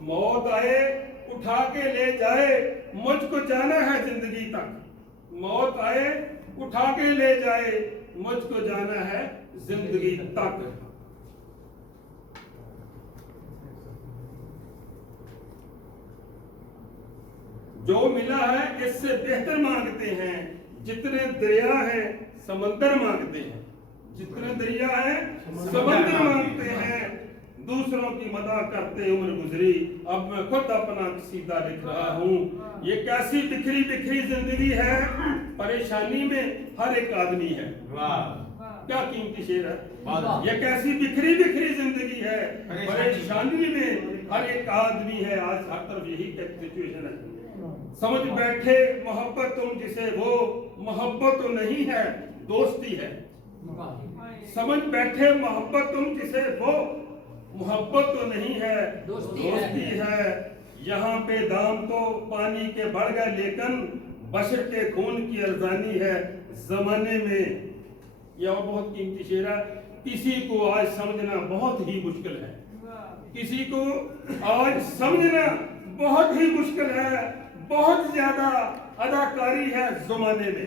موت آئے اٹھا کے لے جائے مجھ کو جانا ہے زندگی تک، موت آئے اٹھا کے لے جائے مجھ کو جانا ہے زندگی تک۔ جو ملا ہے اس سے بہتر مانگتے ہیں، جتنے دریا ہیں سمندر مانگتے ہیں، جتنے دریا ہیں سمندر مانگتے ہیں، دوسروں کی مدح کرتے عمر گزری، اب میں خود اپنا قصیدہ لکھ رہا ہوں۔ یہ کیسی بکھری بکھری زندگی ہے، پریشانی میں ہر ایک آدمی ہے۔ کیا قیمتی شعر ہے، یہ کیسی بکھری بکھری زندگی ہے، پریشانی میں ہر ایک آدمی ہے۔ آج ہر طرف یہی سچویشن ہے۔ سمجھ بیٹھے محبت تم جسے، وہ محبت تو نہیں ہے دوستی ہے۔ سمجھ بیٹھے محبت تم جسے، وہ محبت تو نہیں ہے دوستی ہے۔ یہاں پہ دام تو پانی کے بڑھ گئے، لیکن بشر کے خون کی ارزانی ہے زمانے میں۔ یہ اور بہت قیمتی شعر ہے۔ کسی کو آج سمجھنا بہت ہی مشکل ہے، کسی کو آج سمجھنا بہت ہی مشکل ہے، بہت زیادہ اداکاری ہے زمانے میں۔